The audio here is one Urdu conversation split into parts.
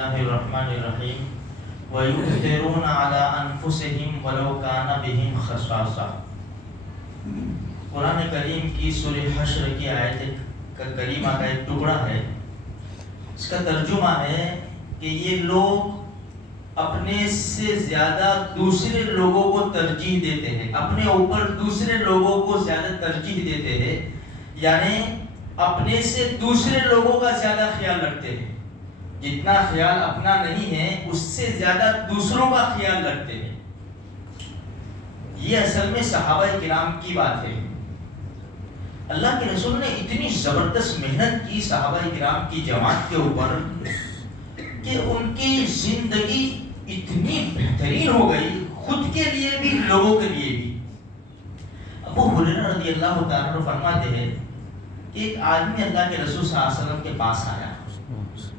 اللہ الرحمن الرحیم وَيُؤْثِرُونَ عَلَىٰ أَنفُسِهِمْ وَلَوْ كَانَ بِهِمْ خَصَاصَةٌ۔ قرآن کریم کی سورہ حشر کی آیت کریمہ کا ایک ٹکڑا ہے، اس کا ترجمہ ہے کہ یہ لوگ اپنے سے زیادہ دوسرے لوگوں کو ترجیح دیتے ہیں، اپنے اوپر دوسرے لوگوں کو زیادہ ترجیح دیتے ہیں، یعنی اپنے سے دوسرے لوگوں کا زیادہ خیال رکھتے ہیں، جتنا خیال اپنا نہیں ہے اس سے زیادہ دوسروں کا خیال رکھتے ہیں۔ یہ اصل میں صحابہ کرام کی بات ہے۔ اللہ کے رسول نے اتنی زبردست محنت کی صحابہ کرام کی جماعت کے اوپر کہ ان کی زندگی اتنی بہترین ہو گئی، خود کے لیے بھی لوگوں کے لیے بھی۔ ابو ہریرہ رضی اللہ تعالیٰ عنہ فرماتے ہیں کہ ایک آدمی اللہ کے رسول صلی اللہ علیہ وسلم کے پاس آیا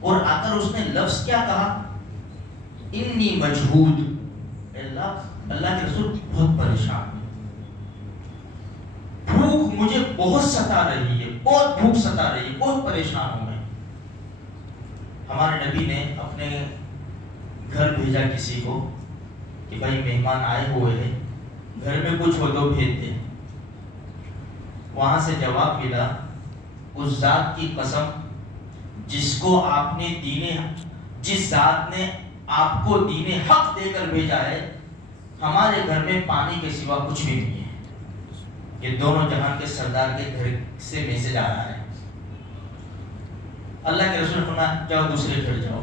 اور آ کر اس نے لفظ کیا کہا؟ انی مجہود۔ اللہ کے رسول بہت پریشان ہے، بھوک مجھے بہت ستا رہی ہے، بہت بھوک ستا رہی ہے، بہت پریشان ہوں میں۔ ہمارے نبی نے اپنے گھر بھیجا کسی کو کہ بھائی مہمان آئے ہوئے ہیں، گھر میں کچھ ہو تو بھیج دیں۔ وہاں سے جواب ملا، اس ذات کی قسم جس کو آپ نے جس ذات نے آپ کو دین حق دے کر بھیجا ہے، ہمارے گھر میں پانی کے سوا کچھ بھی نہیں ہے۔ یہ دونوں جہان کے سردار کے گھر سے میسج آ رہا ہے۔ اللہ کے رسول نے فرمایا جاؤ دوسرے گھر جاؤ،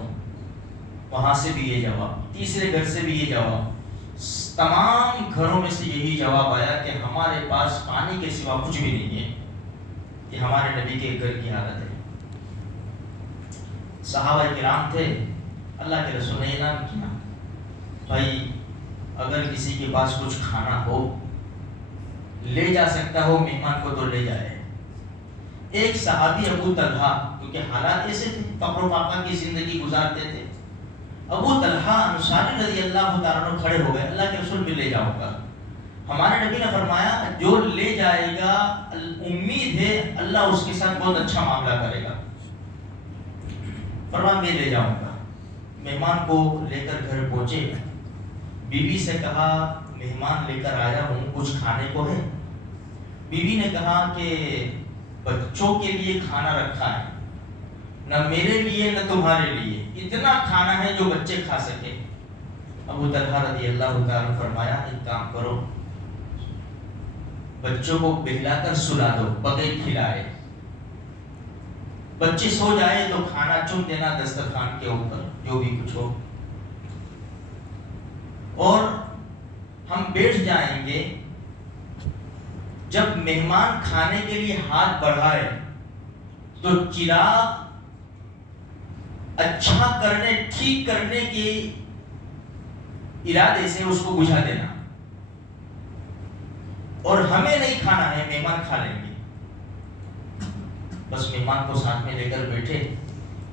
وہاں سے بھی یہ جواب، تیسرے گھر سے بھی یہ جواب، تمام گھروں میں سے یہی جواب آیا کہ ہمارے پاس پانی کے سوا کچھ بھی نہیں ہے۔ یہ ہمارے نبی کے گھر کی حالت ہے۔ صحابہ کرام تھے، اللہ کے رسول نے اعلان کیا بھائی اگر کسی کے پاس کچھ کھانا ہو لے جا سکتا ہو مہمان کو تو لے جائے۔ ایک صحابی ابو طلحہ، کیونکہ حالات ایسے تھے، فقر و فاقہ کی زندگی گزارتے تھے، ابو طلحہ انصاری رضی اللہ تعالیٰ عنہ کھڑے ہو گئے، اللہ کے رسول بھی لے جاؤں گا۔ ہمارے نبی نے فرمایا جو لے جائے گا امید ہے اللہ اس کے ساتھ بہت اچھا معاملہ کرے گا۔ فرمایا میں لے جاؤں گا۔ مہمان کو لے کر گھر پہنچے، بیوی سے کہا مہمان لے کر آیا ہوں، کچھ کھانے کو ہے؟ بیوی نے کہا کہ بچوں کے لیے کھانا رکھا ہے، نہ میرے لیے نہ تمہارے لیے، اتنا کھانا ہے جو بچے کھا سکے۔ ابو طلحہ رضی اللہ تعالیٰ نے فرمایا ایک کام کرو، بچوں کو بہلا کر سلا دو بغیر کھلائے، بچے سو جائے تو کھانا چن دینا دسترخوان کے اوپر جو بھی کچھ ہو، اور ہم بیٹھ جائیں گے۔ جب مہمان کھانے کے لیے ہاتھ بڑھائے تو چراغ اچھا کرنے ٹھیک کرنے کے ارادے سے اس کو بجھا دینا، اور ہمیں نہیں کھانا ہے، مہمان کھا لیں گے۔ بس مہمان کو ساتھ میں لے کر بیٹھے،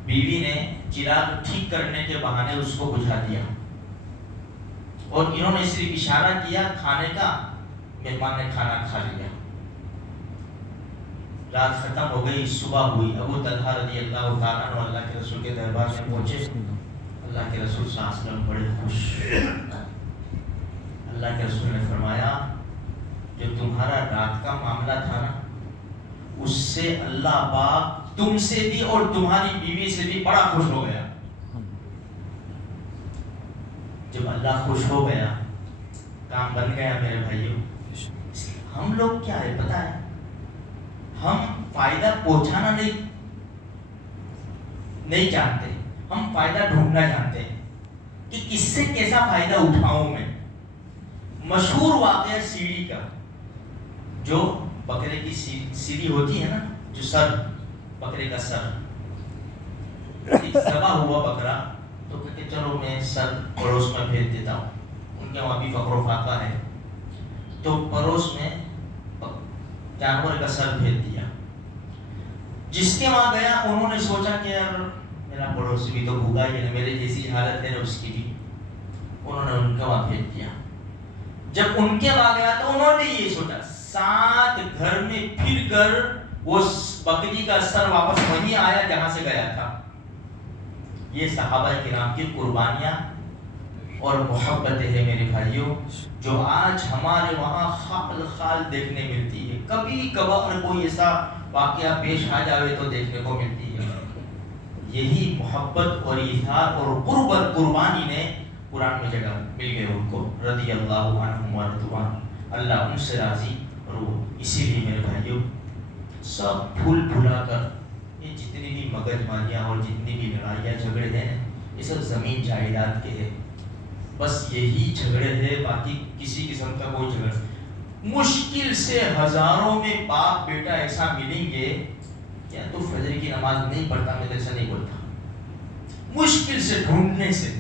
بیوی نے چراغ ٹھیک کرنے کے بہانے اس کو بجھا دیا، اور انہوں نے صرف اشارہ کیا کھانے کا، مہمان نے کھانا کھا لیا۔ رات ختم ہو گئی، صبح ہوئی، ابو طلحہ رضی اللہ تعالیٰ عنہ اللہ کے رسول کے دربار میں پہنچے۔ اللہ کے رسول صلی اللہ علیہ وسلم بڑے خوش۔ اللہ کے رسول نے فرمایا جو تمہارا رات کا معاملہ تھا نا، اس سے اللہ پاک تم سے بھی اور تمہاری بیوی سے بھی بڑا خوش ہو گیا۔ جب اللہ خوش ہو گیا کام بن گیا میرے بھائیوں۔ ہم لوگ کیا ہے پتہ ہے، ہم فائدہ پہنچانا نہیں جانتے، ہم فائدہ ڈھونڈنا جانتے ہیں کہ کس سے کیسا فائدہ اٹھاؤں میں۔ مشہور واقعہ سیڑھی کا، جو بکرے کی سیڑھی ہوتی ہے نا، جو سر، بکرے کا سر، ذبح ہوا بکرا تو کہتے چلو میں سر پڑوس میں بھیج دیتا ہوں، ان کے وہاں بھی فقر و فاقہ ہے، تو پڑوس میں جانور کا سر بھیج دیا۔ جس کے وہاں گیا انہوں نے سوچا کہ یار میرا پڑوسی بھی تو بھوکا ہی ہے، میرے جیسی حالت ہے نا اس کی بھی، انہوں نے ان کے وہاں بھیج دیا۔ جب ان کے وہاں گیا تو انہوں نے یہ سوچا 7 گھر میں پھر کر وہ بکری کا سر واپس وہیں آیا جہاں سے گیا تھا۔ یہ صحابہ کرام کی قربانیاں اور محبتیں ہیں میرے بھائیوں، جو آج ہمارے وہاں خال خال دیکھنے ملتی ہے. کبھی کبھار کوئی ایسا واقعہ پیش آ جاوے تو دیکھنے کو ملتی ہے. یہی محبت اور اظہار اور قربت قربانی نے قرآن میں جگہ مل گئے ان کو، رضی اللہ عنہم ورضوان، اللہ ان سے راضی. اور وہ اسی لیے میرے بھائیوں سب بھول بھلا کر یہ جتنی بھی مگج ماریاں اور جتنی بھی لڑائیاں جھگڑے ہیں یہ سب زمین جائیداد کے ہیں. بس یہی جھگڑے ہیں، باقی کسی قسم کا کوئی جھگڑا. مشکل سے ہزاروں میں باپ بیٹا ایسا ملیں گے کیا تو فجر کی نماز نہیں پڑھتا، میں ایسا نہیں بولتا، مشکل سے ڈھونڈنے سے،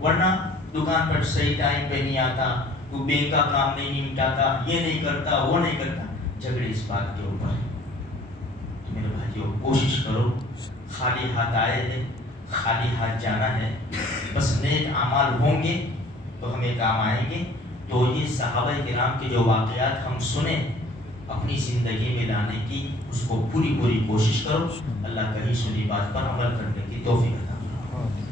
ورنہ دکان پر صحیح ٹائم پہ نہیں آتا، تو بینک کا کام نہیں نمٹاتا، یہ نہیں کرتا وہ نہیں کرتا. جھگڑے اس بات کے اوپر ہے. میرے بھائیوں کوشش کرو، خالی ہاتھ آئے ہیں، خالی ہاتھ جانا ہے، بس نیک اعمال ہوں گے تو ہمیں کام آئیں گے. تو یہ صحابہ کرام کے جو واقعات ہم سنیں اپنی زندگی میں لانے کی اس کو پوری کوشش کرو. اللہ کہیں سنی بات پر عمل کرنے کی توفیق عطا فرمائے.